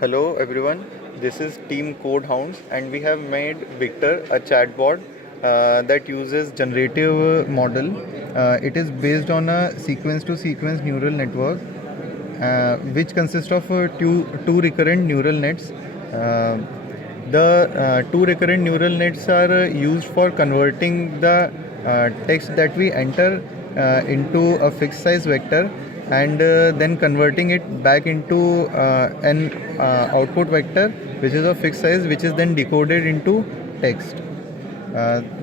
Hello everyone, this is Team Code Hounds and we have made Victor a chatbot that uses generative model. It is based on a sequence to sequence neural network which consists of two recurrent neural nets. The two recurrent neural nets are used for converting the text that we enter into a fixed size vector and then converting it back into an output vector which is of fixed size, which is then decoded into text.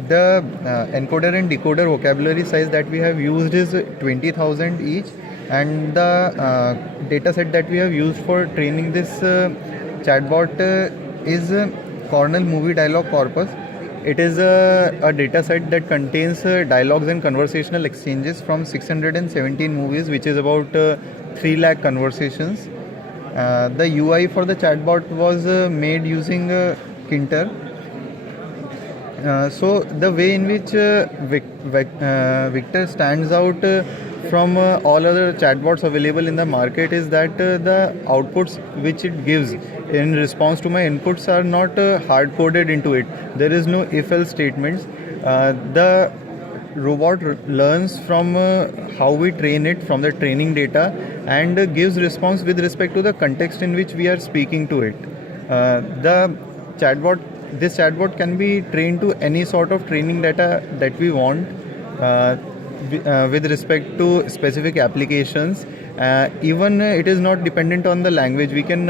The encoder and decoder vocabulary size that we have used is 20,000 each, and the data set that we have used for training this chatbot is Cornell Movie Dialogue Corpus. It is a data set that contains dialogues and conversational exchanges from 617 movies, which is about 3 lakh conversations. The UI for the chatbot was made using Kinter. So the way in which Victor stands out from all other chatbots available in the market is that the outputs which it gives in response to my inputs are not hard-coded into it. There is no if-else statements. The robot learns from how we train it, from the training data, and gives response with respect to the context in which we are speaking to it. This chatbot can be trained to any sort of training data that we want with respect to specific applications. Even it is not dependent on the language. We can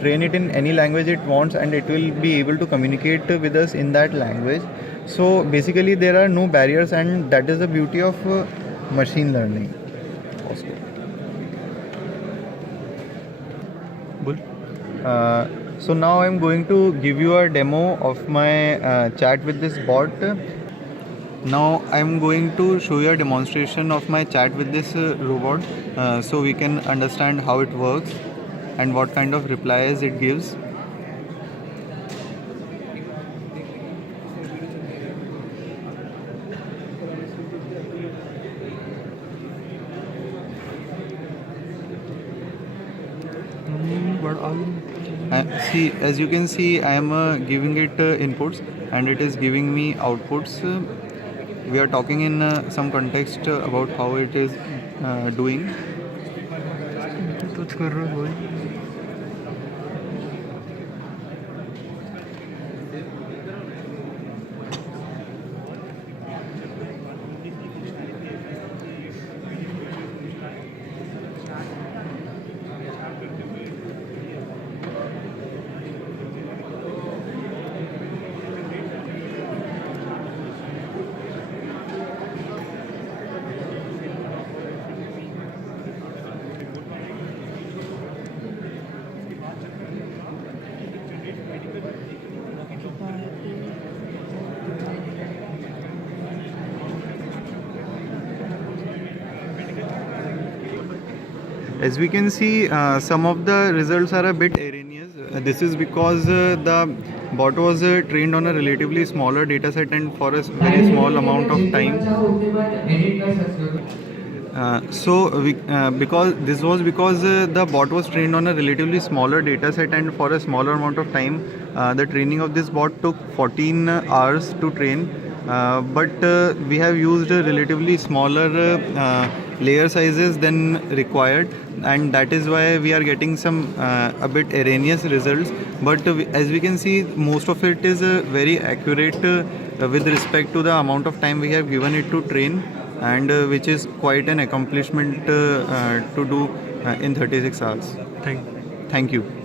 train it in any language it wants and it will be able to communicate with us in that language. So basically there are no barriers, and that is the beauty of machine learning. So now I'm going to give you a demo of my chat with this bot. Now I'm going to show you a demonstration of my chat with this robot so we can understand how it works and what kind of replies it gives. See, as you can see, I am giving it inputs and it is giving me outputs. We are talking in some context about how it is doing. As we can see, some of the results are a bit erroneous. This is because the bot was trained on a relatively smaller data set and for a very small amount of time. Because the bot was trained on a relatively smaller data set and for a smaller amount of time. The training of this bot took 14 hours to train. But we have used relatively smaller layer sizes than required, and that is why we are getting some a bit erroneous results. But as we can see, most of it is very accurate with respect to the amount of time we have given it to train, and which is quite an accomplishment to do in 36 hours. Thank you.